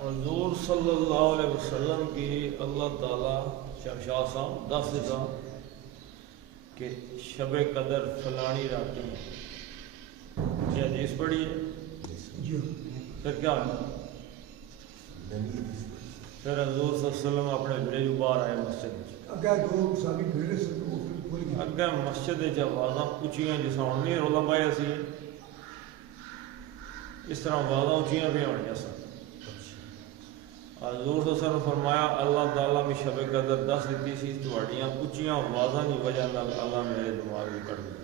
حضور صلی اللہ علیہ وسلم کی اللہ تعالیٰ شاہ صاحب دس دیتا کہ شب قدر فلانی رات میں کیا حدیث پڑھی ہے؟ پھر کیا ہے؟ پھر حضور صلی اللہ علیہ وسلم اپنے بھیڑے جو باہر آئے مسجد اگے مسجد آوازاں اچیاں جس ہونی رولا پایا سی اس طرح آوازاں اچیاں بھی ہونی سن. حضور صلی اللہ علیہ وسلم فرمایا اللہ تعالیٰ بھی شب قدر دس دیتی سی تھوڑیاں اچیاں آوازاں کی وجہ نال اللہ میرے دماغ بھی کٹ گئی.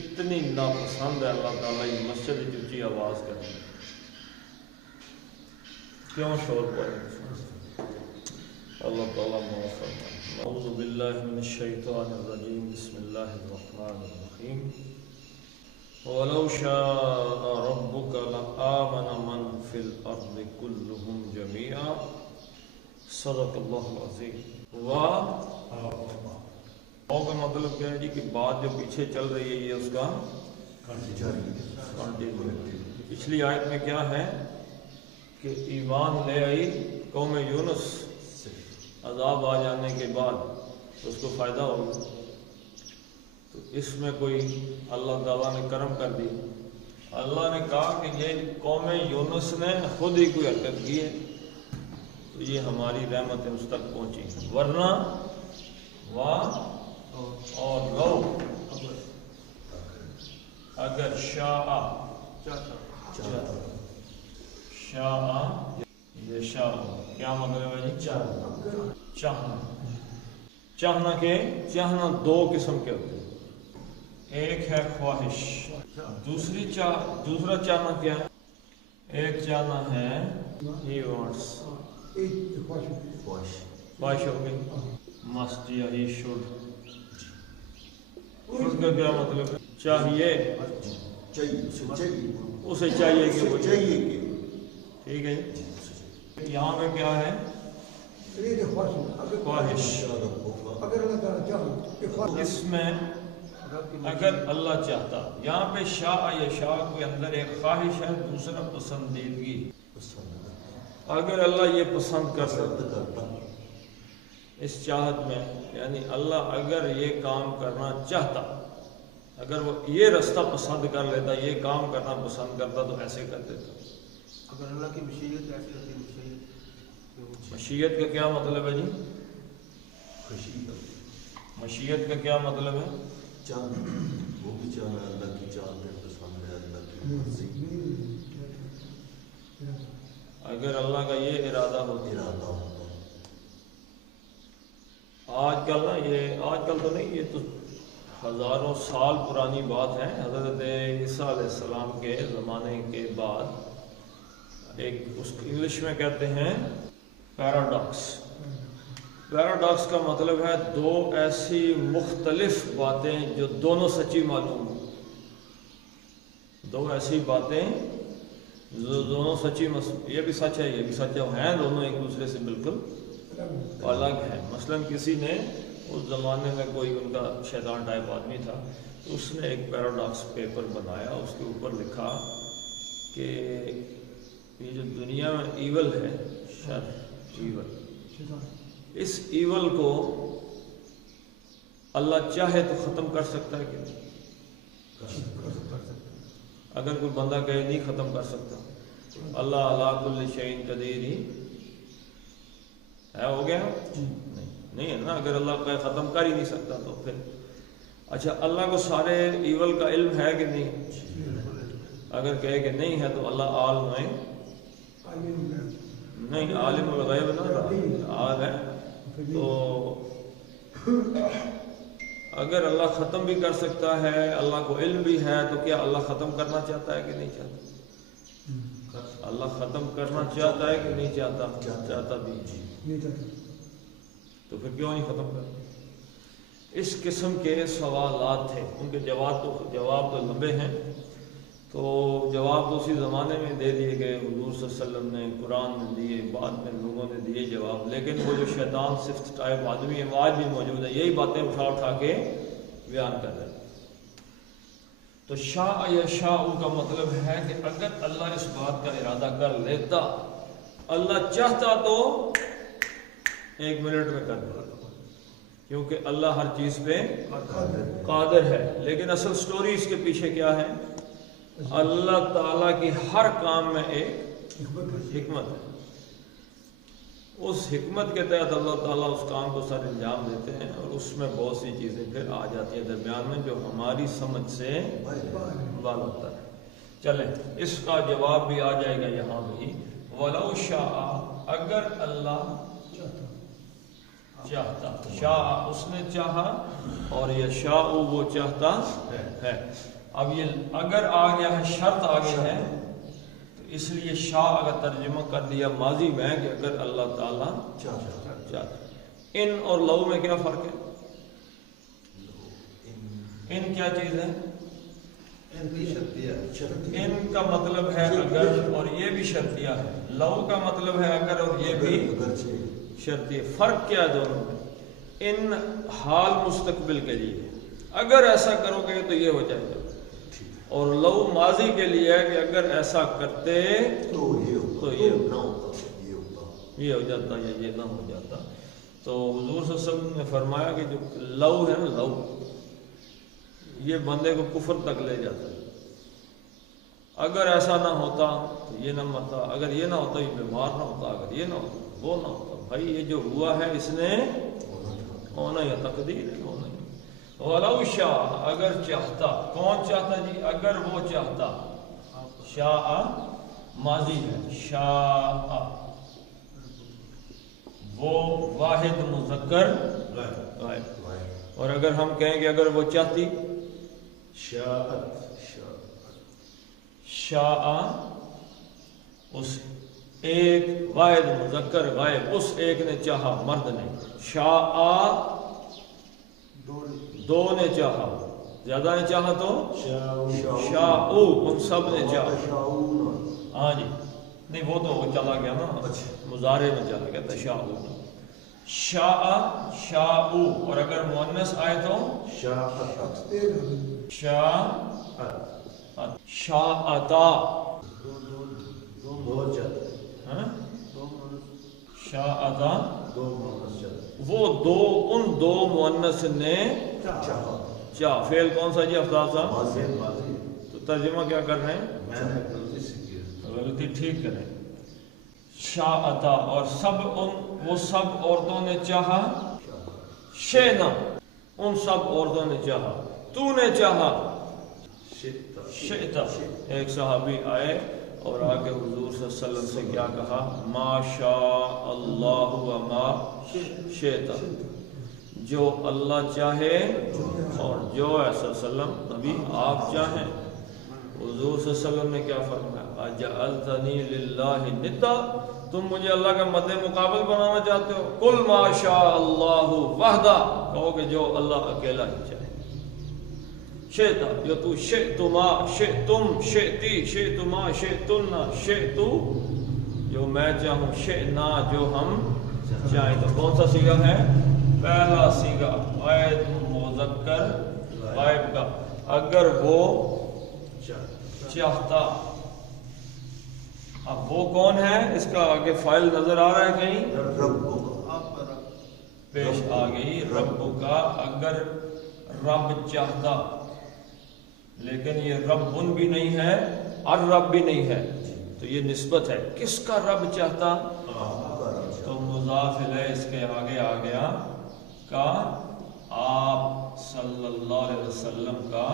اتنی ناپسند ہے اللہ تعالیٰ کی مسجد کی اچھی آواز کرنی. کیوں شور پڑے؟ اللہ تعالیٰ معاف فرمائے. اعوذ باللہ من الشیطان الرجیم بسم اللہ الرحمن الرحیم. وَلَوْ شَاءَ رَبُّكَ لَآمَنَ مَنْ فِي الْأَرْضِ كُلُّهُمْ جَمِيعًا صدق اللہ العظیم. واو کا مطلب کیا ہے جی کہ بات جو پیچھے چل رہی ہے یہ اس کا کنٹینیو. پچھلی آیت میں کیا ہے کہ ایمان لے آئی قوم یونس، عذاب آ جانے کے بعد اس کو فائدہ ہوگا. تو اس میں کوئی اللہ تعالیٰ نے کرم کر دی. اللہ نے کہا کہ یہ قوم یونس نے خود ہی کوئی حرکت کی ہے تو یہ ہماری رحمت اس تک پہنچی، ورنہ اور لو اگر شاء یہ شاء کیا مطلب ہے جی؟ چاہنا. چاہنا دو قسم کے ہوتے ہیں. ایک ہے خواہش، دوسرا چاہنا کیا ہے؟ ایک چاہنا ہے ہی وانٹس، خواہش ہو گئی مسٹ یا ہی شوڈ. اس کا کیا مطلب ہے؟ چاہیے اسے چاہیے کہ وہ چاہیے. ٹھیک ہے. یہاں پہ کیا ہے؟ خواہش. اس میں اگر اللہ چاہتا، یہاں پہ شاء یشاء کے اندر ایک خواہش ہے، دوسرا پسندیدگی. اگر اللہ یہ پسند کر سکتا اس چاہت میں، یعنی اللہ اگر یہ کام کرنا چاہتا، اگر وہ یہ رستہ پسند کر لیتا، یہ کام کرنا پسند کرتا تو ایسے کر دیتا. اگر اللہ کی مشیت ایسی ہوتی ہے، مشیت کا کیا مطلب ہے جی؟ مشیت کا کیا مطلب ہے؟ وہ بھی چاہنا اللہ کی چاہت ہے، پسند ہے اللہ کی مرضی. اگر اللہ کا یہ ارادہ ہوتا آج کل نا، یہ آج کل تو نہیں، یہ تو ہزاروں سال پرانی بات ہے. حضرت عیسیٰ علیہ السلام کے زمانے کے بعد ایک اس انگلش میں کہتے ہیں پیراڈاکس. پیراڈاکس کا مطلب ہے دو ایسی مختلف باتیں جو دونوں سچی معلوم ہوں. دو ایسی باتیں جو دونوں سچی، یہ بھی سچ ہے یہ بھی سچ ہے، ہیں دونوں ایک دوسرے سے بالکل الگ ہیں. مثلا کسی نے اس زمانے میں کوئی ان کا شیطان ٹائپ آدمی تھا، اس نے ایک پیراڈاکس پیپر بنایا. اس کے اوپر لکھا کہ یہ جو دنیا میں ایول ہے، شر ایول، اس ایول کو اللہ چاہے تو ختم کر سکتا ہے کہ نہیں؟ اگر کوئی بندہ کہے نہیں ختم کر سکتا، اللہ علی کل شیء قدیر ہی ہے، ہو گیا نہیں ہے نا. اگر اللہ کہے ختم کر ہی نہیں سکتا تو پھر اچھا اللہ کو سارے ایول کا علم ہے کہ نہیں؟ اگر کہے کہ نہیں ہے تو اللہ عالم ہے نہیں، عالم الغیب نہ عالم ہے. تو اگر اللہ ختم بھی کر سکتا ہے، اللہ کو علم بھی ہے، تو کیا اللہ ختم کرنا چاہتا ہے کہ نہیں چاہتا؟ اللہ ختم کرنا چاہتا ہے کہ نہیں چاہتا؟ چاہتا بھی. تو پھر کیوں نہیں ختم کرتا؟ اس قسم کے سوالات تھے. ان کے جواب تو لمبے ہیں، تو جواب تو اسی زمانے میں دے دیے گئے. حضور صلی اللہ علیہ وسلم نے قرآن میں دیے، بعد میں لوگوں نے دیے جواب. لیکن وہ جو شیطان صفت ٹائپ آدمی ہے وہ آج بھی موجود ہے، یہی باتیں اٹھا کے بیان کر رہے ہیں. تو شاء یشاء کا مطلب ہے کہ اگر اللہ اس بات کا ارادہ کر لیتا اللہ چاہتا تو 1 منٹ میں کر دے، کیونکہ اللہ ہر چیز پہ قادر ہے. لیکن اصل سٹوری اس کے پیچھے کیا ہے؟ اللہ تعالیٰ کی ہر کام میں ایک حکمت ہے. اس حکمت کے تحت اللہ تعالیٰ اس کام کو سر انجام دیتے ہیں، اور اس میں بہت سی چیزیں پھر آ جاتی ہیں درمیان میں جو ہماری سمجھ سے بالاتر ہے. چلیں اس کا جواب بھی آ جائے گا یہاں بھی. وَلَوْ شَاءَ، اگر اللہ چاہتا. شاء اس نے چاہا، اور یشاء وہ چاہتا ہے. اب یہ اگر آ گیا ہے، شرط آگے ہے، تو اس لیے شاء اگر ترجمہ کر دیا ماضی میں کہ اگر اللہ تعالیٰ چاہتا. ان اور لو میں کیا فرق ہے؟ ان کیا چیز ہے؟ ان کا مطلب ہے اگر، اور یہ بھی شرطیہ ہے. لو کا مطلب ہے اگر، اور یہ بھی شرطیہ. فرق کیا ہے دونوں میں؟ ان حال مستقبل کے لیے، اگر ایسا کرو گے تو یہ ہو جائے گا، اور لو ماضی کے لیے ہے کہ اگر ایسا کرتے تو یہ ہو جاتا یا یہ نہ ہو جاتا. تو حضور صلی اللہ علیہ وسلم نے فرمایا کہ جو لو ہے نا، لو یہ بندے کو کفر تک لے جاتا ہے. اگر ایسا نہ ہوتا تو یہ نہ مرتا، اگر یہ نہ ہوتا یہ بیمار نہ ہوتا، اگر یہ نہ ہوتا وہ نہ ہوتا. بھائی یہ جو ہوا ہے اس نے ہونا، یا تقدیر ہے ہونا. وَلَوْ شَاءَ اگر چاہتا. کون چاہتا جی؟ اگر وہ چاہتا. شاء ماضی ہے، شاء وہ واحد مذکر غائب. اور اگر ہم کہیں کہ اگر وہ چاہتی، شاء اس ایک واحد مذکر غائب، اس ایک نے چاہا، مرد نے. شاء دو نے چاہا، زیادہ نے چاہا تو شاء ان سب نے چاہا. ہاں جی، نہیں وہ تو چلا گیا نا، مضارع میں چلا گیا تھا. شاء اور اگر مؤنث آئے تو شاءتا. شاءتا وہ دو، ان دو مؤنث نے چاہ. فعل کون سا جی افضال صاحب؟ تو ترجمہ کیا کر رہے ہیں؟ غلطی ٹھیک کریں. شاءتا اور سب ان، وہ سب عورتوں نے چاہا. شینا ان سب عورتوں نے چاہا. تو نے چاہا. شئتا. ایک صحابی آئے اور آگے حضور صلی اللہ علیہ وسلم سے کیا کہا؟ ما شاء اللہ و ما شئتا، جو اللہ چاہے اور جو ایسا وسلم نبی آپ چاہیں. حضور صلی اللہ علیہ وسلم نے کیا فرمایا؟ اجعلتنی للہ ندا، تم مجھے اللہ کا مد مقابل بنانا چاہتے ہو؟ قل ما شاء اللہ وحدہ، کہو کہ جو اللہ اکیلا ہی چاہے. شئتا جو تو، شئتما شئتم شئتی شئتما شئتن شئتو جو میں چاہوں، شئنا جو ہم چاہیں. تو کون سا صیغہ ہے؟ پہلا صیغہ واحد مذکر غائب کا. اگر وہ چاہتا. اب وہ کون ہے؟ اس کا آگے فائل نظر آ رہا ہے کہیں؟ پیش آ گئی رب کا. اگر رب چاہتا، لیکن یہ ربن بھی نہیں ہے اور رب بھی نہیں ہے، تو یہ نسبت ہے. کس کا رب چاہتا؟ تو مضاف الیہ اس کے آگے آ گیا کا آپ صلی اللہ علیہ وسلم کا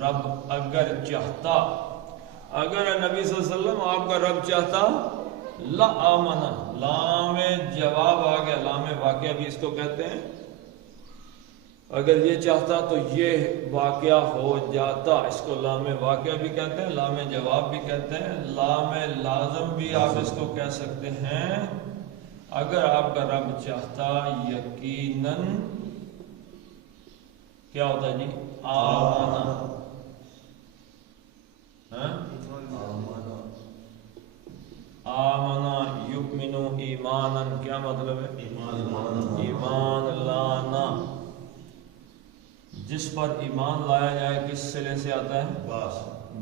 رب اگر چاہتا. اگر نبی صلی اللہ علیہ وسلم آپ کا رب چاہتا، لا آمنا، لام جواب آ گیا، لام واقعہ بھی اس کو کہتے ہیں. اگر یہ چاہتا تو یہ واقعہ ہو جاتا. اس کو لام واقعہ بھی کہتے ہیں، لام جواب بھی کہتے ہیں، لام لازم بھی آپ اس کو کہہ سکتے ہیں. اگر آپ کا رب چاہتا یقیناً کیا ہوتا جی؟ آمنا. آمنا یؤمنو ایمانا، کیا مطلب ہے؟ ایمان لانا. جس پر ایمان لایا جائے کس صلے سے آتا ہے؟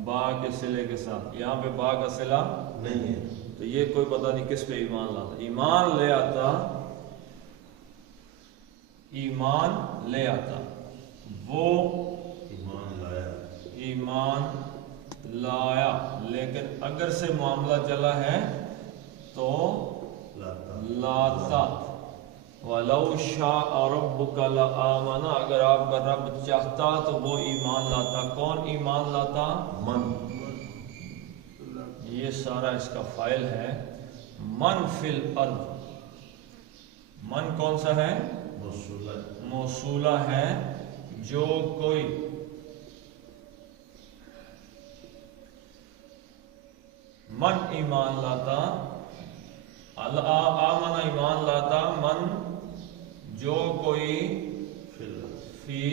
با کے صلے کے ساتھ. یہاں پہ با کا صلہ نہیں ہے، تو یہ کوئی پتہ نہیں کس پہ ایمان لاتا. ایمان لے آتا وہ ایمان لایا، لیکن اگر سے معاملہ چلا ہے تو لاتا. وَلَوْ شَاءَ رَبُّكَ لَآمَنَ، اگر آپ کا رب چاہتا تو وہ ایمان لاتا. کون ایمان لاتا؟ من. یہ سارا اس کا فاعل ہے. من فی الارض، من کون سا ہے؟ موصولہ ہے. جو کوئی من ایمان لاتا، آمن ایمان لاتا، من جو کوئی فی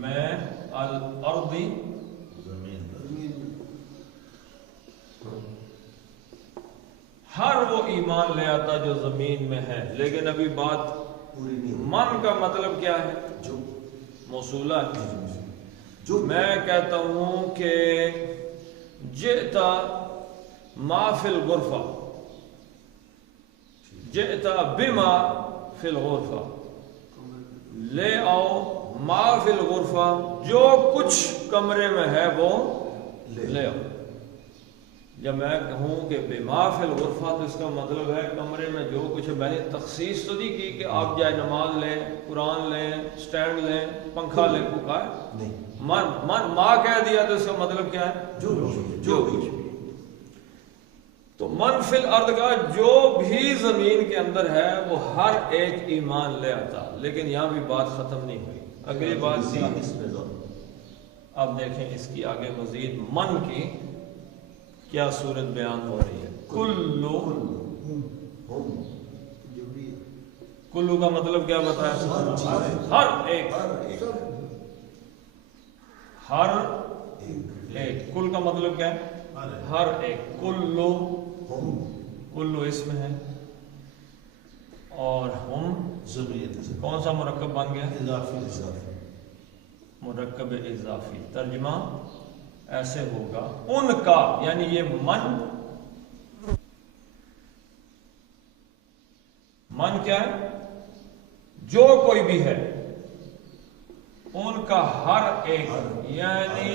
میں الارض ہر وہ ایمان لے آتا جو زمین میں ہے. لیکن ابھی بات پوری نہیں ہوئی. من کا مطلب کیا ہے؟ جو موصولہ ہے. جو میں کہتا ہوں کہ جئتا ما فی الغرفہ، جئتا بما فی الغرفہ، لے آؤ ما فی الغرفہ، جو کچھ کمرے میں ہے وہ لے آؤ. جب میں کہوں کہ بما فی الغرفہ تو اس کا مطلب ہے کمرے میں جو کچھ ہے. میں نے تخصیص تو نہیں کی کہ آپ جائے نماز لیں، قرآن لیں، سٹینڈ لیں، پنکھا لیں، کوکا ہے نہیں. من ماں کہہ دیا تو اس کا مطلب کیا ہے؟ جو بھی. تو من فی الارض کا جو بھی زمین کے اندر ہے وہ ہر ایک ایمان لے آتا. لیکن یہاں بھی بات ختم نہیں ہوئی. اگلی بات اس میں اب دیکھیں اس کی آگے مزید من کی کیا صورت بیان ہو رہی ہے. کلو کا مطلب کیا بتایا؟ ہر ایک. ہر ایک. کل کا مطلب کیا ہے؟ ہر ایک. کلو اسم ہے اور ہم کون سا مرکب بن گیا؟ مرکب اضافی. ترجمہ ایسے ہوگا ان کا، یعنی یہ من کیا ہے؟ جو کوئی بھی ہے، ان کا ہر ایک، یعنی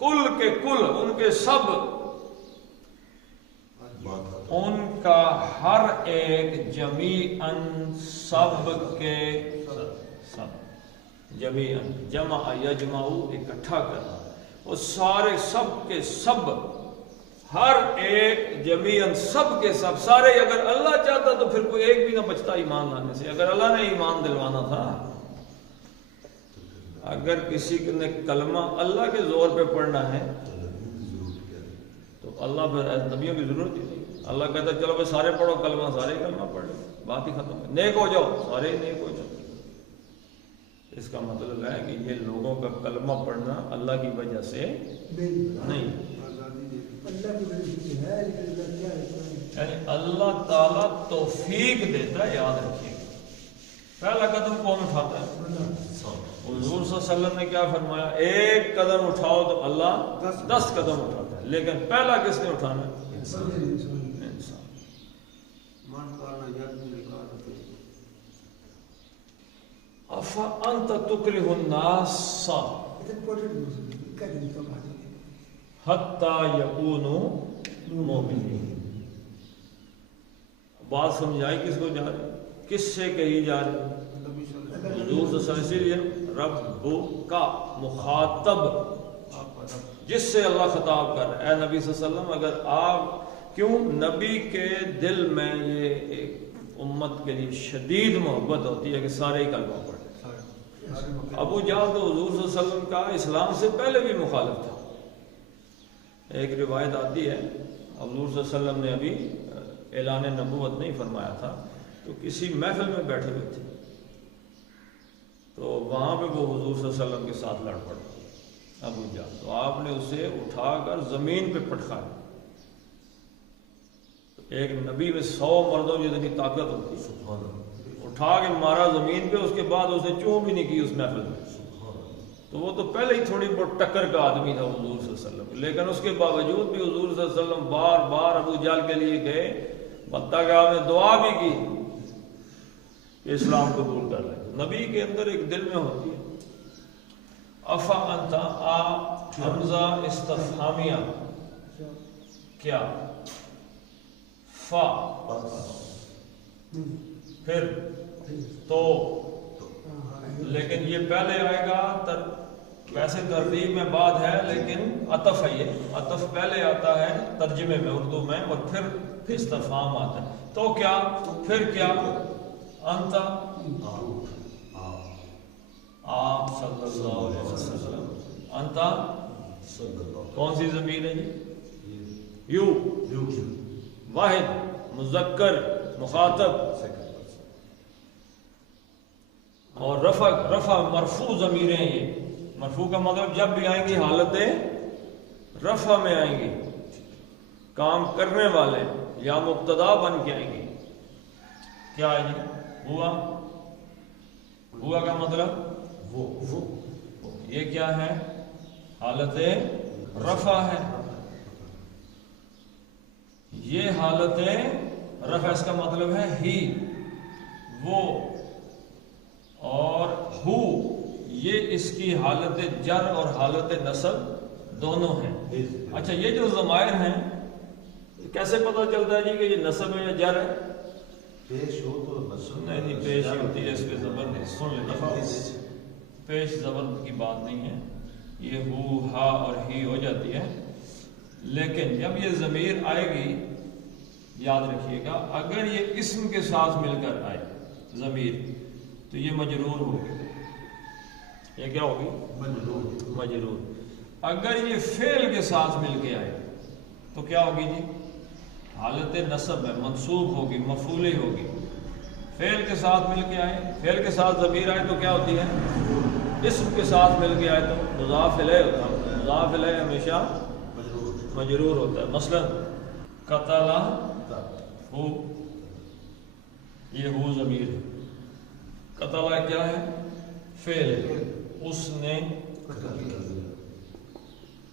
کل کے کل، ان کے سب، ان کا ہر ایک، جمیعاً سب کے سب، جمیعاً جمع یجمعو اکٹھا کرنا، وہ سارے سب کے سب، ہر ایک، جمیعاً سب کے سب، سارے. اگر اللہ چاہتا تو پھر کوئی ایک بھی نہ بچتا ایمان لانے سے. اگر اللہ نے ایمان دلوانا تھا، اگر کسی نے کلمہ اللہ کے زور پہ پڑھنا ہے تو اللہ پھر نبیوں کی ضرورت ہی نہیں. اللہ کہتا چلو بھائی سارے پڑھو کلمہ، سارے کلمہ پڑھ لو، بات ہی ختم ہے. نیک ہو جاؤ، سارے نیک ہو جاؤ. اس کا مطلب ہے کہ یہ لوگوں کا کلمہ پڑھنا اللہ کی وجہ سے نہیں، یعنی اللہ تعالیٰ توفیق دیتا ہے. یاد رکھیے پہلا قدم کون اٹھاتا ہے؟ حضور صلی اللہ علیہ وسلم نے کیا فرمایا؟ ایک قدم اٹھاؤ تو اللہ 10 قدم اٹھاتا ہے. لیکن پہلا کس نے اٹھانا ہے؟ انسان. افانت تکرہ الناس حتی یکونوا مؤمنین. بات سمجھائی کس کو جا رہی؟ کس سے کہی جا رہی؟ حضور صلی اللہ علیہ وسلم. رب کا مخاطب جس سے اللہ خطاب کر رہا ہے، اے نبی صلی اللہ علیہ وسلم، اگر آپ، کیوں نبی کے دل میں یہ ایک امت کے لیے شدید محبت ہوتی ہے کہ سارے ہی کلمہ پڑھیں. ابو جہل تو حضور صلی اللہ علیہ وسلم کا اسلام سے پہلے بھی مخالف تھا. ایک روایت آتی ہے حضور صلی اللہ علیہ وسلم نے ابھی اعلان نبوت نہیں فرمایا تھا تو کسی محفل میں بیٹھے ہوئے تھے، تو وہاں پہ وہ حضور صلی اللہ علیہ وسلم کے ساتھ لڑ پڑا ابو جہل. تو آپ نے اسے اٹھا کر زمین پہ پٹکایا. ایک نبی میں 100 مردوں جتنی طاقت ہوتی، اٹھا کے مارا زمین پہ. اس کے بعد اس نے چوں بھی نہیں کی اس محفل میں. تو وہ تو پہلے ہی تھوڑی بہت ٹکر کا آدمی تھا حضور صلی اللہ علیہ وسلم، لیکن اس کے باوجود بھی حضور صلی اللہ علیہ وسلم بار بار ابو جہل کے لیے گئے، حتیٰ کہ آپ نے دعا بھی کی کہ اسلام قبول کر لیں۔ نبی کے اندر ایک دل میں ہوتی ہے افا انت حمزہ استفہامیہ، کیا فا پھر تو، لیکن یہ پہلے آئے گا ویسے ترتیب میں بعد ہے لیکن عطف ہے، یہ عطف پہلے آتا ہے ترجمے میں اردو میں اور پھر استفہام آتا ہے۔ تو کیا، پھر کیا، انت آپ صلی اللہ علیہ وسلم، انت کون سی ضمیر ہے جی؟ یو، واحد مذکر مخاطب، اور رفع مرفوع ضمیریں ہیں۔ یہ مرفوع کا مطلب جب بھی آئیں گی حالت رفع میں آئیں گی، کام کرنے والے یا مبتدا بن کے آئیں گی۔ کیا ہے جی؟ ہوا کا مطلب وہ، یہ کیا ہے؟ حالت رفع ہے، یہ حالت رفع، اس کا مطلب ہے ہی، وہ، اور ہو یہ اس کی حالت جر اور حالت نصب دونوں ہیں۔ اچھا یہ جو ضمائر ہیں کیسے پتہ چلتا ہے جی کہ یہ نصب ہے یا جر ہے؟ پیش ہو تو نصب نہیں پیش ہی ہوتی ہے، اس پہ زبر نہیں، سن لیں، پیش زبر کی بات نہیں ہے، یہ ہو ہا اور ہی ہو جاتی ہے، لیکن جب یہ ضمیر آئے گی یاد رکھیے گا اگر یہ اسم کے ساتھ مل کر آئے ضمیر تو یہ مجرور ہوگی، یہ کیا ہوگی؟ مجرور۔ اگر یہ فعل کے ساتھ مل کے آئے تو کیا ہوگی جی؟ حالت نصب ہے، منصوب ہوگی، مفعولی ہوگی۔ فعل کے ساتھ مل کے آئے، فعل کے ساتھ ضمیر آئے تو کیا ہوتی ہے؟ اسم کے ساتھ مل کے آئے تو مضاف الیہ ہوتا ہے، مضاف الیہ ہمیشہ مجرور ہوتا ہے۔ مثلا قتل ہو، یہ ہو ضمیر ہے، قتل کیا ہے؟ فعل، اس نے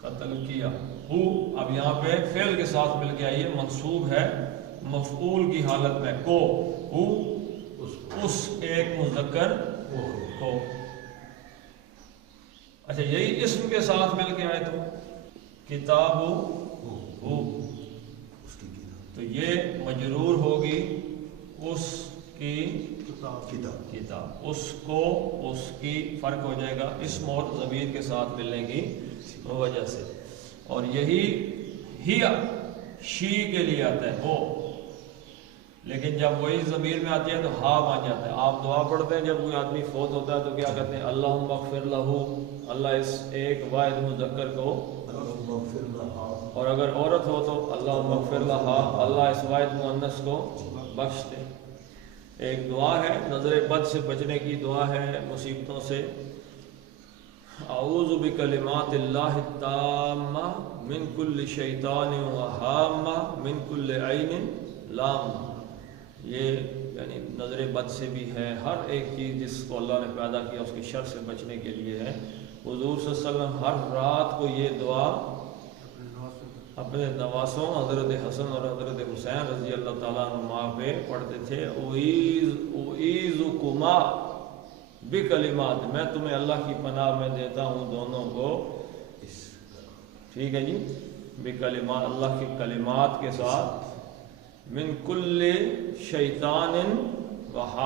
قتل کیا، ہو اب یہاں پہ فعل کے ساتھ مل کے آئیے، منصوب ہے مفعول کی حالت میں، کو، ہو اس ایک مذکر کو۔ اچھا یہی اسم کے ساتھ مل کے آئے تو کتاب ہو، تو یہ مجرور ہوگی اس کی کتاب، اس کو، اس کی فرق ہو جائے گا اسم اور ضمیر کے ساتھ ملنے کی وجہ سے۔ اور یہی ہیا شی کے لیے آتا ہے وہ، لیکن جب وہی ضمیر میں آتی ہے تو ہا بن جاتا ہے۔ آپ دعا پڑھتے ہیں جب کوئی آدمی فوت ہوتا ہے تو کیا کہتے ہیں؟ اللہم اغفر لہو، اللہ اس ایک واحد مذکر کو، اور اگر عورت ہو تو اللہم اغفر لہا، اللہ اس واحد مؤنث کو بخش دے۔ ایک دعا ہے نظر بد سے بچنے کی دعا ہے، مصیبتوں سے، اعوذ بکلمات اللہ التامہ من کل شیطان وہامہ من کل عین لامہ، یہ یعنی نظر بد سے بھی ہے، ہر ایک چیز جس کو اللہ نے پیدا کیا اس کی شر سے بچنے کے لیے ہے۔ حضور صلی اللہ علیہ وسلم ہر رات کو یہ دعا اپنے نواسوں حضرت حسن اور حضرت حسین رضی اللہ تعالیٰ عنہما پہ پڑھتے تھے، اعیذکما بکلمات، میں تمہیں اللہ کی پناہ میں دیتا ہوں دونوں کو، ٹھیک ہے جی، بکلمات، اللہ کے کلمات کے ساتھ، من کل شیطان،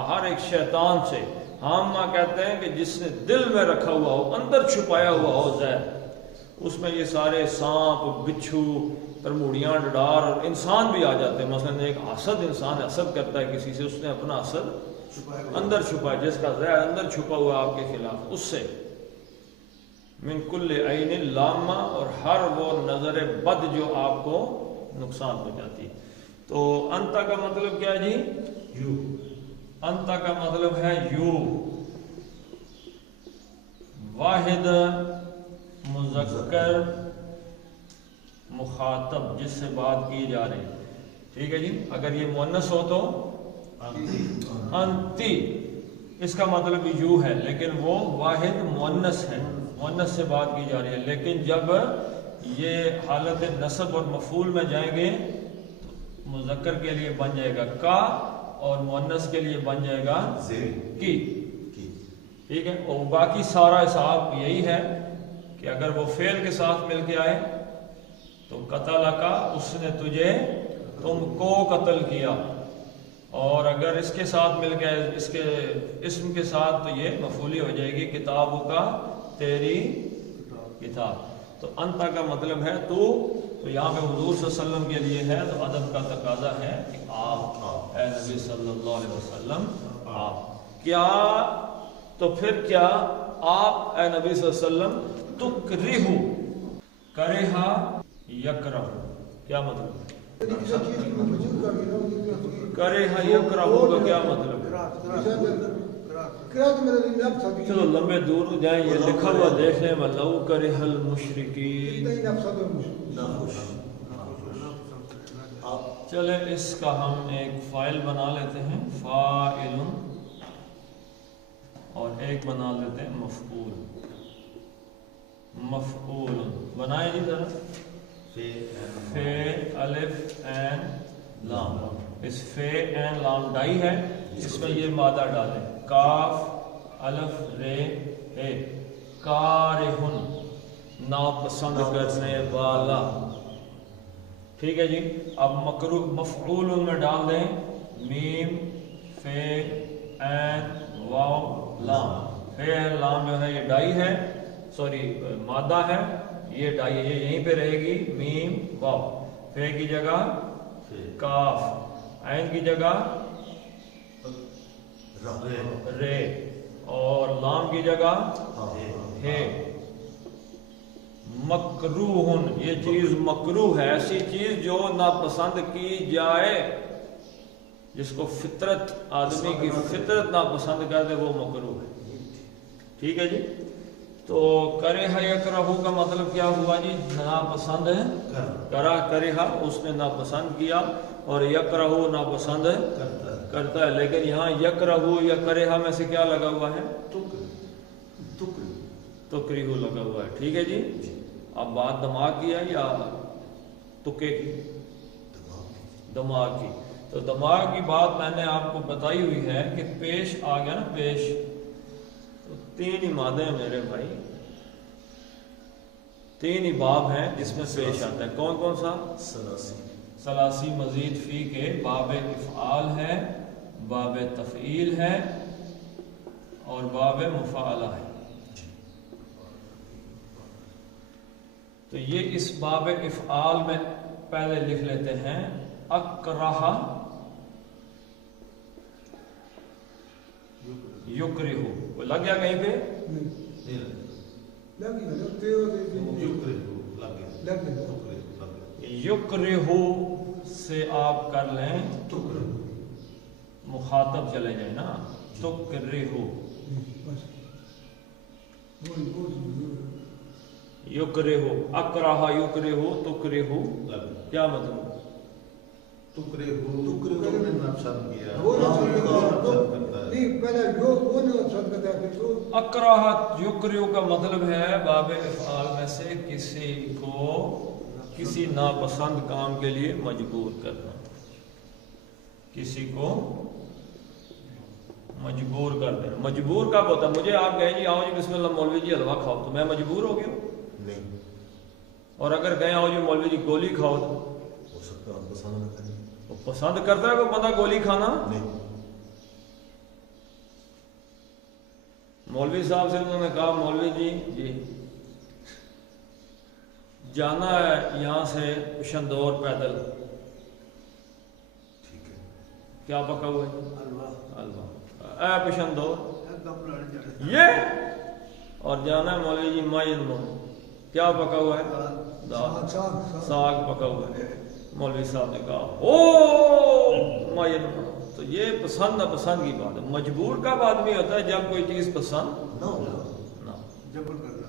ہر ایک شیطان سے، ہاں کہتے ہیں کہ جس نے دل میں رکھا ہوا ہو، اندر چھپایا ہوا ہو زہر، اس میں یہ سارے سانپ، بچھو، ترموڑیاں، ڈڈار اور انسان بھی آ جاتے ہیں۔ مثلا ایک حسد انسان حسد کرتا ہے کسی سے، اس نے اپنا حسد اندر چھپا ہے، جس کا زہر اندر چھپا ہوا آپ کے خلاف، اس سے من کل عین لامہ، اور ہر وہ نظر بد جو آپ کو نقصان پہنچاتی ہے۔ تو انتا کا مطلب کیا ہے جی؟ یو، انتا کا مطلب ہے یو، واحد مذکر مخاطب جس سے بات کی جا رہی، ٹھیک ہے جی۔ اگر یہ مؤنث ہو تو انتی، اس کا مطلب یو ہے، لیکن وہ واحد مؤنث ہے، مؤنث سے بات کی جا رہی ہے، لیکن جب یہ حالت نصب اور مفعول میں جائیں گے تو مذکر کے لیے بن جائے گا کا اور مؤنث کے لیے بن جائے گا کی، ٹھیک ہے۔ اور باقی سارا حساب یہی ہے کہ اگر وہ فعل کے ساتھ مل کے آئے تو قتل کا، اس نے تجھے، تم کو قتل کیا، اور اگر اس کے ساتھ مل گئے اس کے اسم کے ساتھ تو یہ مفعولی ہو جائے گی، کتابوں کا، تیری کتاب۔ تو انتا کا مطلب ہے تو یہاں پہ حضور صلی اللہ علیہ وسلم کے لیے ہے، تو ادب کا تقاضا ہے کہ آپ، اے نبی صلی اللہ علیہ وسلم آپ کیا، تو پھر کیا آپ اے نبی صلی اللہ علیہ وسلم تکرہو، کرہا یکرہ، کیا مطلب؟ کرہا یکرہو کا کیا مطلب؟ چلو لمبے دور جائیں، یہ لکھا ہوا دیکھ لیں، لو کرہ المشرکین۔ چلے اس کا ہم ایک فائل بنا لیتے ہیں، فاعل، اور ایک بنا لیتے ہیں مفعول۔ مفعول بنائیں جی ذرا، فے الف این لام، اس فے این لام ڈائی ہے، اس میں یہ مادہ ڈالیں، کاف الف رے ہے، کارہن، ناپسند کرنے والا، ٹھیک ہے جی۔ اب مکروہ مفعول میں ڈال دیں، میم فے این واو لام، فے این لام جو ہے یہ ڈائی ہے، سوری مادہ ہے، یہ ڈائی ہے، یہ یہیں پہ رہے گی، میم واو، فے کی جگہ کاف، عین کی جگہ رے، اور لام کی جگہ ہے۔ مکروہن، یہ چیز مکروہ ہے، ایسی چیز جو ناپسند کی جائے، جس کو فطرت، آدمی کی فطرت ناپسند کر دے، وہ مکروہ ہے، ٹھیک ہے جی۔ تو کرہ یکرہو کا مطلب کیا ہوا جی؟ ناپسند کرا، کرہ اس نے ناپسند کیا، اور یکرہو ناپسند کرتا ہے، لیکن یہاں یکرہو یا کرہ میں سے کیا لگا ہوا ہے؟ تکرہو لگا ہوا ہے، ٹھیک ہے جی۔ اب بات دماغ کی ہے یا تکے کی؟ دماغ کی۔ تو دماغ کی بات میں نے آپ کو بتائی ہوئی ہے کہ پیش آ گیا نا، پیش، تو تین ہی مادے ہیں میرے بھائی، تین ہی باب ہیں جس میں پیش آتا ہے، کون کون سا؟ ثلاثی مزید فی کے باب افعال ہے، باب تفعیل ہے، اور باب مفعلہ ہے۔ تو یہ اس باب افعال میں پہلے لکھ لیتے ہیں، اکرہ یکرہو، وہ لگ گیا کہیں پہ؟ یکرہو سے آپ کر لیں مخاطب چلے جائیں نا، تکرہو، یکرہو، اکرہ یکرہو، تکرہو، کیا مطلب؟ اکرہ یکرہو کا مطلب ہے باب افعال میں سے کسی کو کسی ناپسند کام کے لیے مجبور کرنا، کسی کو مجبور کر دینا۔ مجبور کب ہوتا ہے؟ مجھے آپ کہیں جی آؤ جی بسم اللہ مولوی جی حلوہ کھاؤ، تو میں مجبور ہو گیا نہیں، اور اگر کہیں آؤ جی مولوی جی گولی کھاؤ، تو ہو سکتا ہے پسند نہ کریں، وہ پسند کرتا ہے کوئی بندہ گولی کھانا؟ نہیں۔ مولوی صاحب سے انہوں نے کہا مولوی جی جانا ہے یہاں سے پشندور پیدل، ٹھیک ہے، کیا پکا ہوا ہے؟ حلوہ، اے پشندور یہ، اور جانا ہے مولوی جی مائل میں، کیا پکا ہوا ہے؟ دال، ساگ پکا ہوا ہے۔ مولوی صاحب نے کہا او مائل میں، تو یہ پسند نہ پسند کی بات ہے۔ مجبور کب آدمی ہوتا ہے؟ جب کوئی چیز پسند نہ ہوگا، نہ، جبر کرنا،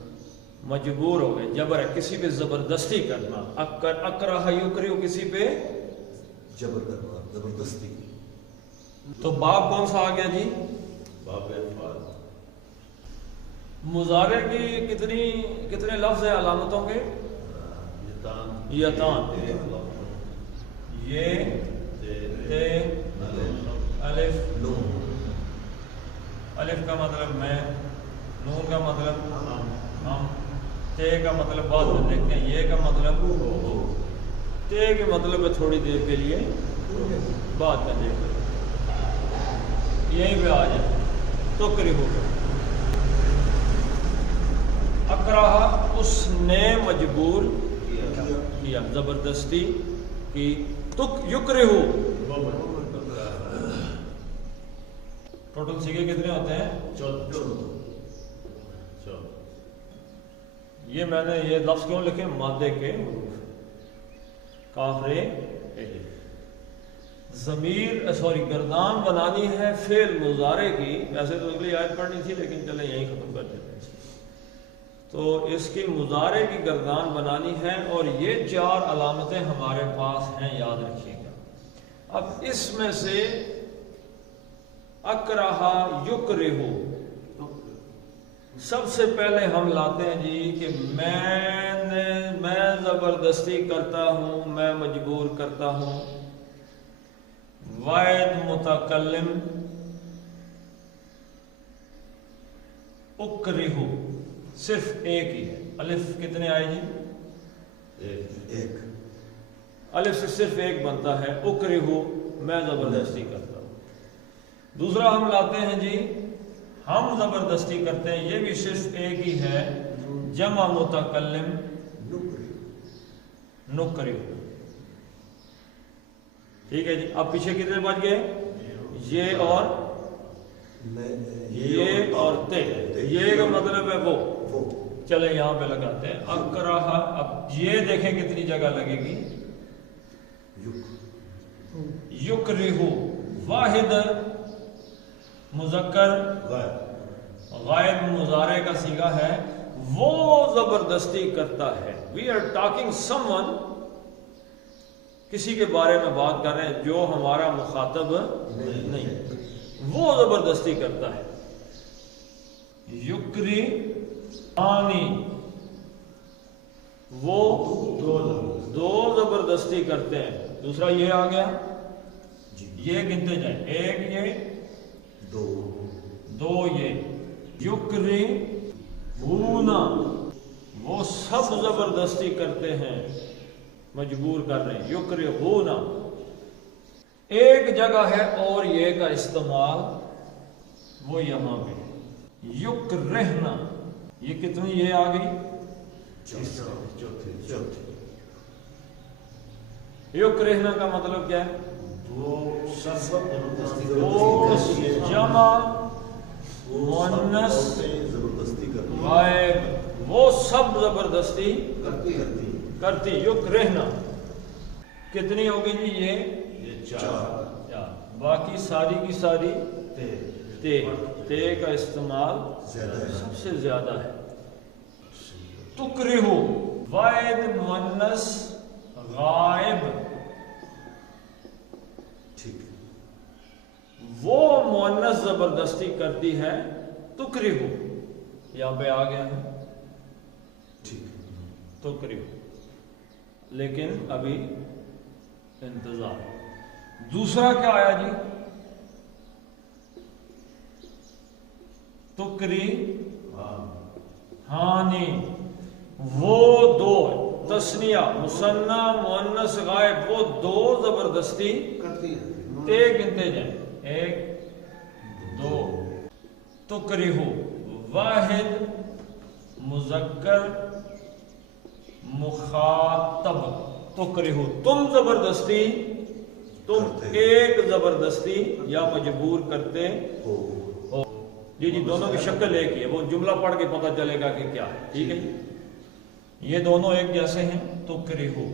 مجبور ہو گئے، جبر ہے، کسی پہ زبردستی کرنا، اکرہ یکرہو، کسی پہ جبر کرنا، زبردستی۔ تو باب کون سا آ گیا جی؟ باب افعال، مضارع کی کتنے لفظ ہیں علامتوں کے؟ یتان، یہ، تے، الف، الف کا مطلب میں، نون کا مطلب ہم، تے کا مطلب بعد میں دیکھتے ہیں، یہ کا مطلب تے کے مطلب ہے تھوڑی دیر کے لیے بعد میں دیکھتے ہیں، یہیں پہ آ جائے تو قریب ہو گیا۔ اکراہ اس نے مجبور کیا، زبردستی کی، یکرہو ٹوٹل سیگے کتنے ہوتے ہیں؟ 14۔ یہ میں نے یہ لفظ کیوں لکھے؟ مادے کے کاف رے ضمیر گردان بنانی ہے فعل مضارع کی، ویسے تو اگلی آیت پڑھنی تھی لیکن چلیں یہیں ختم کر دیتے ہیں۔ تو اس کی مضارع کی گردان بنانی ہے، اور یہ 4 علامتیں ہمارے پاس ہیں، یاد رکھیے گا۔ اب اس میں سے اکرہا یکرہو سب سے پہلے ہم لاتے ہیں جی کہ میں زبردستی کرتا ہوں، میں مجبور کرتا ہوں۔ واحد متکلم اکرہو صرف ایک ہی ہے، الف کتنے آئے جی؟ ایک۔ الف سے صرف ایک بنتا ہے، اکرہو میں زبردستی کرتا ہوں۔ دوسرا ہم لاتے ہیں جی ہم زبردستی کرتے ہیں، یہ بھی صرف ایک ہی ہے، جمع متکلم نکرہو۔ ٹھیک ہے جی، اب پیچھے کتنے بچ گئے؟ یہ اور تے، یہ کا مطلب ہے وہ۔ چلیں یہاں پہ لگاتے ہیں اکراہ۔ اب یہ دیکھیں کتنی جگہ لگے گی؟ یکرہو واحد مذکر غائب مضارع کا صیغہ ہے، وہ زبردستی کرتا ہے۔ We are talking someone, کسی کے بارے میں بات کر رہے ہیں جو ہمارا مخاطب نہیں، وہ زبردستی کرتا ہے۔ یکری آنی، وہ دو زبردستی کرتے ہیں۔ دوسرا یہ آ گیا، یہ گنتے جائیں، ایک یہ، دو یہ۔ یکری ہونا، وہ سب زبردستی کرتے ہیں، مجبور کر رہے ہیں۔ یکری ہونا ایک جگہ ہے، اور یہ کا استعمال وہ یہاں پہ۔ یکرہنا، یہ کتنی یہ آ گئی؟ یکرہنا کا مطلب کیا ہے؟ جمع مؤنث غائب، وہ سب زبردستی کرتی۔ یکرہنا کتنی ہوگی جی؟ یہ 4۔ باقی ساری کی ساری تے کا استعمال سب سے زیادہ ہے۔ تکرہو واحد مؤنث غائب، وہ مؤنث زبردستی کرتی ہے، تکرہو یہاں پہ آ گیا ہے، تکرہو۔ لیکن ابھی انتظار۔ دوسرا کیا آیا جی؟ تکری ہانی، وہ دو، تسنیہ مثنی مؤنث غائب، وہ دو زبردستی تے گنتے جائیں، 1 2۔ تکرہو واحد مذکر مخاطب، تکرہو تم زبردستی، تم ایک زبردستی یا مجبور کرتے ہو۔ جی دونوں کی شکل ایک ہی ہے، وہ جملہ پڑھ کے پتہ چلے گا کہ کیا ہے۔ ٹھیک ہے، یہ دونوں ایک جیسے ہیں، تکرہو،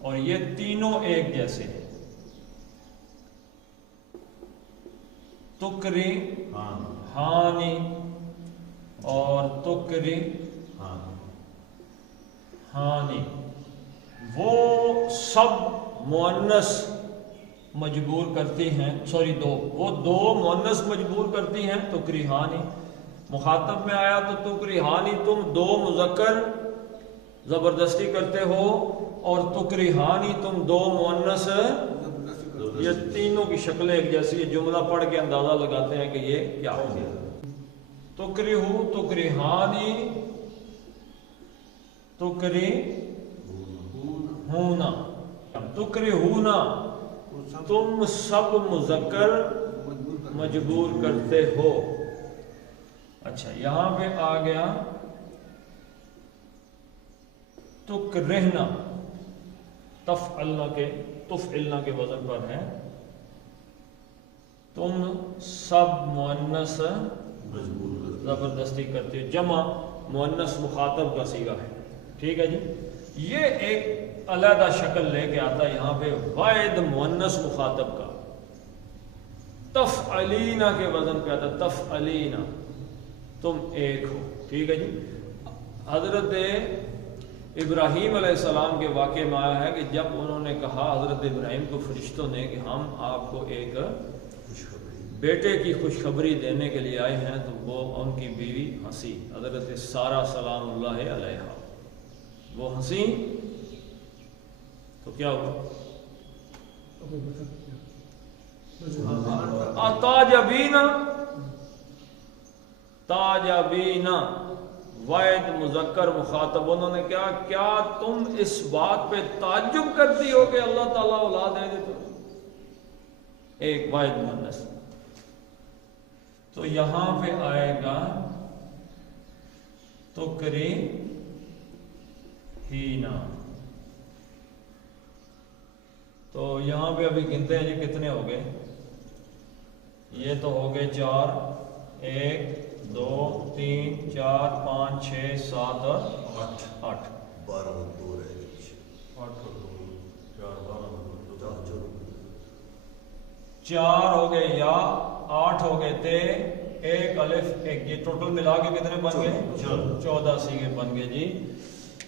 اور یہ تینوں ایک جیسے ہیں۔ تکری ہانی اور تکری ہانی، وہ سب مؤنث مجبور کرتی ہیں، وہ دو مؤنث مجبور کرتی ہیں، تکری ہانی۔ مخاطب میں آیا تو تکرہانی تم دو مذکر زبردستی کرتے ہو، اور تکرہانی تم دو مؤنث، زبردستی یہ تینوں کی شکلیں ایک جیسی، یہ جملہ پڑھ کے اندازہ لگاتے ہیں کہ یہ کیا ہے۔ تکرہو، تکرہانی، تکرہونا، تکرہونا تم سب مذکر مجبور کرتے ہو۔ اچھا یہاں پہ آ گیا تکرہنا، تفعلنا کے وزن پر ہے، تم سب مؤنث زبردستی کرتے ہو، جمع مؤنث مخاطب کا صیغہ ہے، ٹھیک ہے جی۔ یہ ایک علیحدہ شکل لے کے آتا ہے یہاں پہ واحد مؤنث مخاطب کا، تفعلینا کے وزن پہ آتا ہے، تفعلینا تم ایک ہو، ٹھیک ہے جی۔ حضرت ابراہیم علیہ السلام کے واقعے میں آیا ہے کہ جب انہوں نے کہا حضرت ابراہیم کو فرشتوں نے کہ ہم آپ کو ایک بیٹے کی خوشخبری دینے کے لیے آئے ہیں، تو وہ ان کی بیوی ہنسی، حضرت سارہ سلام اللہ علیہا، وہ ہنسی تو کیا ہوا؟ تاجبینا واحد مذکر مخاطب، انہوں نے کیا تم اس بات پہ تعجب کرتی ہو کہ اللہ تعالیٰ اولاد دے دیتا، ایک واحد مؤنث۔ تو یہاں پہ آئے گا تکرہینا، تو یہاں پہ ابھی گنتے ہیں جی کتنے ہو گئے؟ یہ تو ہو گئے 4، 1 2 3 4 5 6 7 اور 8، 12 2 رہ گئے، 4 ہو گئے یا 8 ہو گئے تے، 1 الف 1، یہ ٹوٹل ملا کے کتنے بن گئے؟ 14 صیغے بن گئے جی۔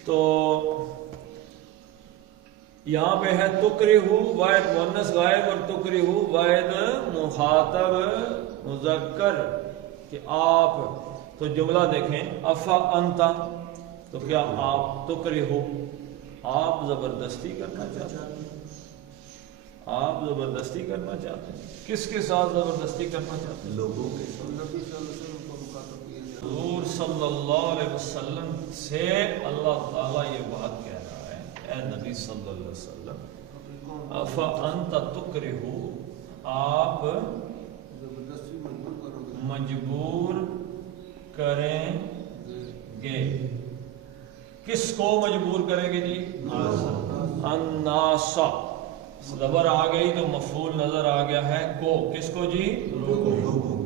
تو یہاں پہ ہے تکرہو واحد مؤنث غائب، اور تکرہو واحد مخاطب مذکر کہ آپ، تو جملہ دیکھیں افا انتا، تو کیا آپ تکرہو، آپ زبردستی کرنا چاہتے ہیں، آپ زبردستی کرنا چاہتے ہیں، کس کے ساتھ زبردستی کرنا چاہتے ہیں؟ لوگوں کے نبی صلی اللہ علیہ وسلم کو مخاطب کیا گیا۔ حضور صلی اللہ علیہ وسلم سے اللہ تعالیٰ یہ بات کہہ رہا ہے، اے نبی صلی اللہ علیہ وسلم افانت تکرہو، آپ زبردستی مجبور کرو گے، مجبور کریں گے، کس کو مجبور کریں گے جی؟ الناس، زبر آ گئی تو مفعول نظر آ گیا ہے کو، کس کو جی؟ لوگوں کو،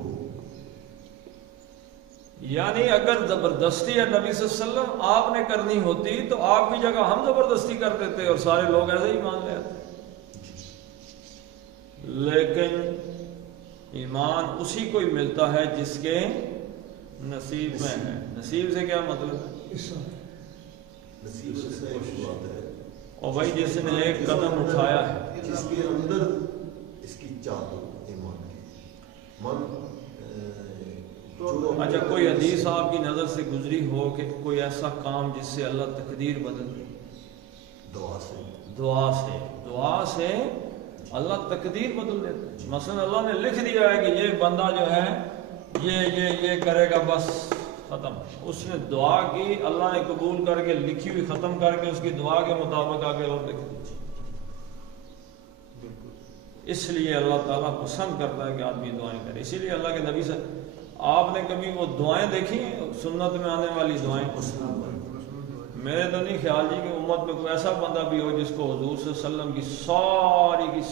یعنی اگر زبردستی ہے نبی صلی اللہ علیہ وسلم آپ نے کرنی ہوتی تو آپ کی جگہ ہم زبردستی کر دیتے اور سارے لوگ ایسے ہی مان لیتے، لیکن ایمان اسی کو ہی ملتا ہے جس کے نصیب میں ہے۔ نصیب سے کیا مطلب ہے؟ نصیب سے ایک بات ہے، اور بھائی جس نے ایک قدم اٹھایا ہے، جس کے اندر اس کی چاہت ہو ایمان کی، من اچھا کوئی حدیث آپ کی نظر سے گزری ہو کہ کوئی ایسا کام جس سے اللہ تقدیر بدل دے؟ دعا سے اللہ تقدیر بدل دیتے ہیں۔ مثلا اللہ نے لکھ دیا ہے کہ یہ بندہ جو ہے یہ کرے گا، بس ختم، اس نے دعا کی، اللہ نے قبول کر کے لکھی ہوئی ختم کر کے اس کی دعا کے مطابق آگے اور لکھ دی۔ اس لیے اللہ تعالیٰ پسند کرتا ہے کہ آدمی دعائیں کرے، اسی لیے اللہ کے نبی سے آپ نے کبھی وہ دعائیں دیکھی ہیں سنت میں آنے والی دعائیں؟ میرے تو نہیں خیال جی کہ امت میں کوئی ایسا بندہ بھی ہو جس کو حضور صلی اللہ علیہ وسلم کی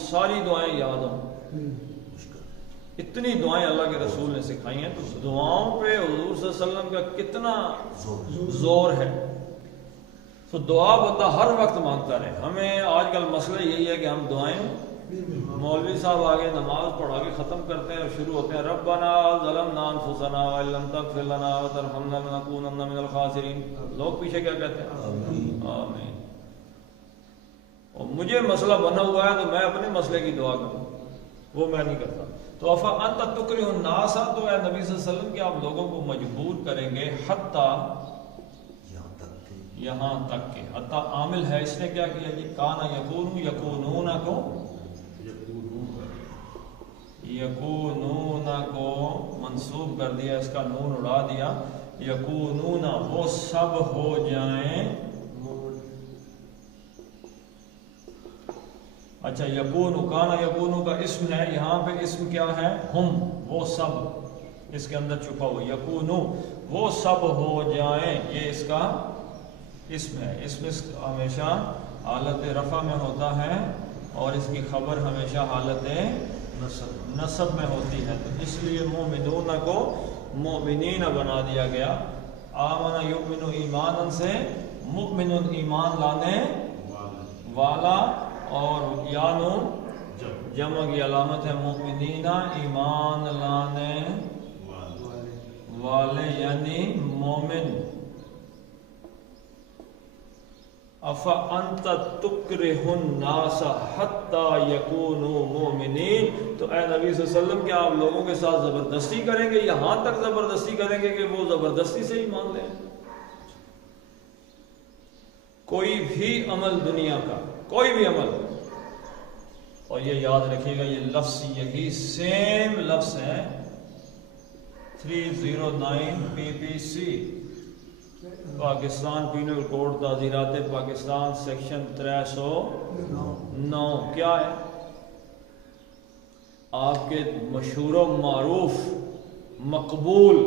ساری دعائیں یاد ہوں، اتنی دعائیں اللہ کے رسول نے سکھائی ہیں، تو دعاؤں پہ حضور صلی اللہ علیہ وسلم کا کتنا زور ہے۔ تو دعا بندہ ہر وقت مانگتا رہے۔ ہمیں آج کل مسئلہ یہی ہے کہ ہم دعائیں، مولوی صاحب آگے نماز پڑھا کے ختم کرتے ہیں اور شروع ہوتے ہیں ربنا ظلمنا انفسنا وان لم تغفر لنا وترحمنا لنکونن من الخاسرین، لوگ پیچھے کیا کہتے ہیں؟ آمین۔ اور مجھے مسئلہ بنا ہوا ہے تو میں اپنے مسئلے کی دعا کروں، وہ میں نہیں کرتا. تو افا انت تکرہ الناس، تو اے نبی صلی اللہ علیہ وسلم کہ آپ لوگوں کو مجبور کریں گے حتی یہاں تک کہ، حتی عامل ہے، اس نے کیا کیا جی، کانا یکون یکونون کو، یکونون کو منصوب کر دیا، اس کا نون اڑا دیا، یکونون وہ سب ہو جائیں. اچھا یکون، کانا یکون کا اسم ہے، یہاں پہ اسم کیا ہے، ہم، وہ سب اس کے اندر چھپا ہوا، یکون وہ سب ہو جائیں، یہ اس کا اسم ہے. اسم ہمیشہ حالت رفع میں ہوتا ہے اور اس کی خبر ہمیشہ حالت نصب میں ہوتی ہے، تو اس لیے مومنون کو مومنین بنا دیا گیا. آمن یؤمن ایمانا سے مؤمن ایمان لانے والا، اور یا نون جمع کی علامت ہے، مؤمنین ایمان لانے والے یعنی مومن. افانت تکرہ الناس حتی یکونوا مؤمنین، تو اے نبی صلی اللہ علیہ وسلم کیا آپ لوگوں کے ساتھ زبردستی کریں گے، یہاں تک زبردستی کریں گے کہ وہ زبردستی سے ایمان لیں. کوئی بھی عمل دنیا کا، کوئی بھی عمل، اور یہ یاد رکھیے گا یہ لفظ یہی سیم لفظ ہے 309 PPC پاکستان پینل کوڈ تعزیرات پاکستان سیکشن 309. کیا ہے؟ آپ کے مشہور و معروف مقبول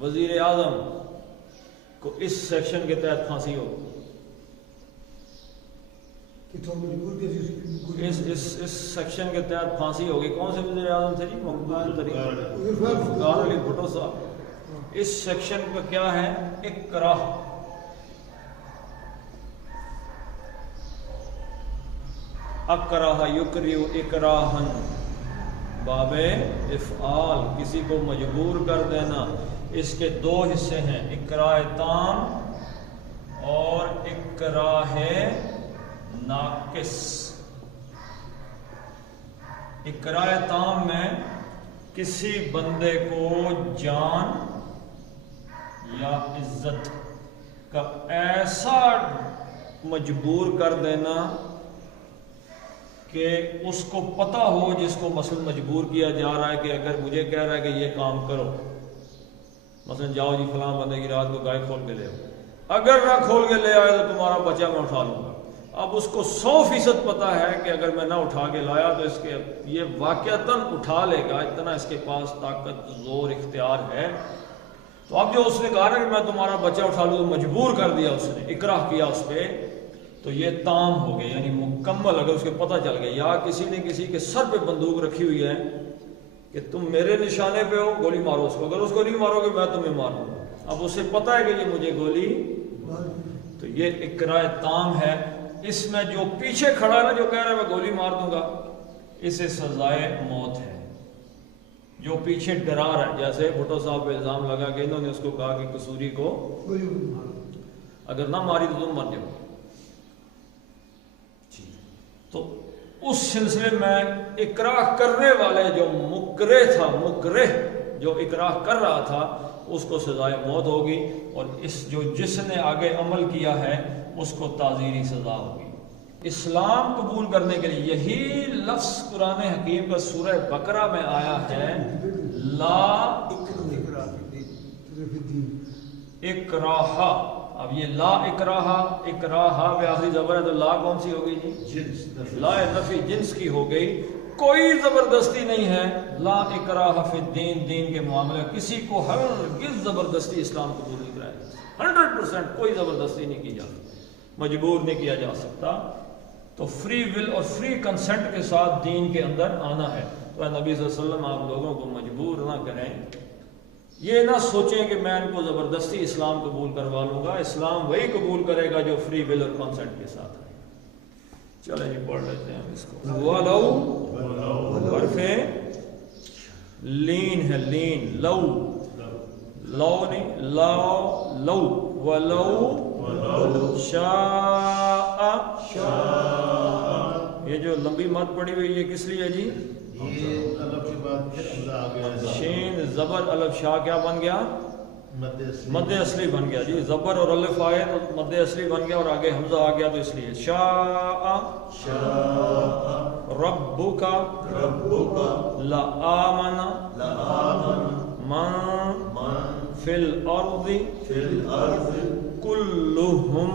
وزیر اعظم کو اس سیکشن کے تحت پھانسی ہو. اس سیکشن کے تحت پھانسی ہوگی. کون سے وزیر اعظم تھے جی؟ مقبول غار علی بھٹو صاحب. اس سیکشن کا کیا ہے؟ اکراہ. اکراہ یکرہ اکراہن، باب افعال، کسی کو مجبور کر دینا. اس کے دو حصے ہیں، اکراہ تام اور اکراہ ناقص. اکراہ تام میں کسی بندے کو جان یا عزت کا ایسا مجبور کر دینا کہ اس کو پتہ ہو، جس کو مثلا مجبور کیا جا رہا ہے کہ اگر مجھے کہہ رہا ہے کہ یہ کام کرو، مثلا جاؤ جی فلاں بندے کی رات کو گائے کھول کے لے آؤ، اگر نہ کھول کے لے آئے تو تمہارا بچہ میں اٹھا لوں گا. اب اس کو 100% پتہ ہے کہ اگر میں نہ اٹھا کے لایا تو اس کے یہ واقعتاً اٹھا لے گا، اتنا اس کے پاس طاقت زور اختیار ہے. تو اب جو اس نے کہا کہ میں تمہارا بچہ اٹھا لوں، تو مجبور کر دیا اس نے، اکراہ کیا اس پہ، تو یہ تام ہو گیا یعنی مکمل. اگر اس کو پتہ چل گیا یا کسی نے کسی کے سر پہ بندوق رکھی ہوئی ہے کہ تم میرے نشانے پہ ہو، گولی مارو اس کو، اگر اس کو نہیں مارو گے میں تمہیں ماروں گا. اب اسے پتہ ہے کہ یہ مجھے گولی، تو یہ اکراہ تام ہے. اس میں جو پیچھے کھڑا ہے نا، جو کہہ رہا ہے میں گولی مار دوں گا، اسے سزائے موت ہے. جو پیچھے ڈرا رہا ہے، جیسے بھٹو صاحب پہ الزام لگا کہ انہوں نے اس کو کہا کہ قصوری کو اگر نہ ماری تو تم مر جاؤ. تو اس سلسلے میں اکراہ کرنے والے جو مکرہ تھا، مکرہ جو اکراہ کر رہا تھا، اس کو سزائے موت ہوگی، اور جس نے آگے عمل کیا ہے اس کو تعزیری سزا ہوگی. اسلام قبول کرنے کے لیے یہی لفظ قرآن حکیم کا سورہ بقرہ میں آیا ہے، لا اکراہ. اب یہ لا اکراہ، اکراہ پہ آخری زبر ہے تو لا کون سی ہو گئی جی؟ لا نفی جنس کی ہو گئی. کوئی زبردستی نہیں ہے. لا اکراہ فی الدین، دین کے معاملے کسی کو ہرگز زبردستی اسلام قبول نہیں کرائے گا. 100% کوئی زبردستی نہیں کی جاتی، مجبور نہیں کیا جا سکتا. تو فری ول اور فری کنسنٹ کے ساتھ دین کے اندر آنا ہے. تو نبی صلی اللہ علیہ وسلم آپ لوگوں کو مجبور نہ کریں. یہ نہ سوچیں کہ میں ان کو زبردستی اسلام قبول کروا لوں گا. اسلام وہی قبول کرے گا جو فری ول اور کنسنٹ کے ساتھ ہے. چلیں جی پڑھ لیتے ہیں ہم اس کو. وَلَوْ حرف لین ہے، لین، لو، لو نہیں، لو، وَلَوْ شَاءَ. یہ جو لمبی مت پڑی ہوئی یہ کس لیے جی؟ یہ الف کے بعد پھر حمزہ آ گیا شین زبر الف شاہ کیا بن گیا؟ مد اصلی بن گیا جی. زبر اور الف آئے تو مد اصلی بن گیا اور آگے حمزہ آ گیا تو اس لیے شاء ربک لآمن من فی الارض کلہم.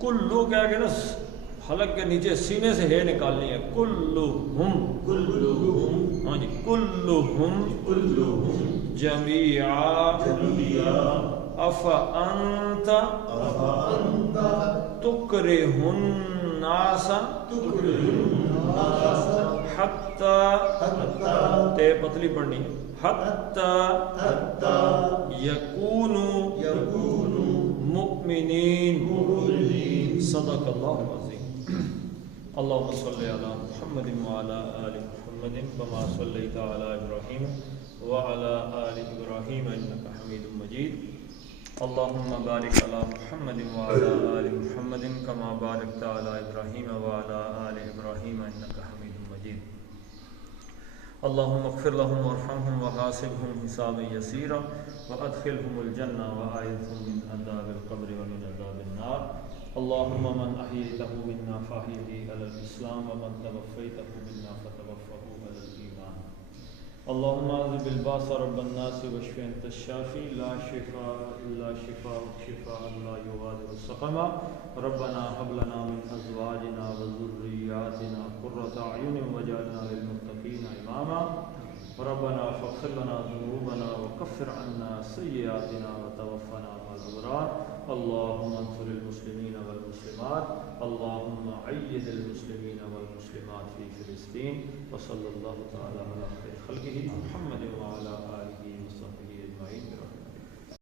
کلو کیا کہ نا حلق کے نیچے سینے سے ہے نکالنی ہے. کلہم ہاں جی کلہم جمیعا افانت تکرہ الناس حتی تے پتلی پڑھنی ہے حتی یکونوا مؤمنین. صدق اللہ العظیم. اللہم صلی علی محمد وعلی آل محمد کما صلیت علی ابراہیم وعلی آل ابراہیم انک حمید مجید. اللہم بارک علی محمد وعلی آل محمد کما بارکت علی ابراہیم وعلی آل ابراہیم انک حمید مجید. اللہم اغفر لهم وارحمهم وحاسبهم حسابا یسیرا وادخلهم الجنہ وآئذهم من عذاب القبر ومن عذاب النار. اللهم من أحييته منا فأحيه على الإسلام ومن توفيته منا فتوفه على الإيمان. اللهم أذهب الباس رب الناس واشف أنت الشافي لا شفاء إلا شفاءك شفاء لا يغادر سقما. ربنا هب لنا من أزواجنا وذرياتنا قرة أعين واجعلنا للمتقين إماما. ربنا فاغفر لنا ذنوبنا وكفر عنا سيئاتنا وتوفنا مع الأبرار. اللهم انصر المسلمين والمسلمات. اللهم أيد المسلمين والمسلمات في فلسطين. وصلى الله تعالى على خير خلقه محمد وعلى آله وصحبه أجمعين.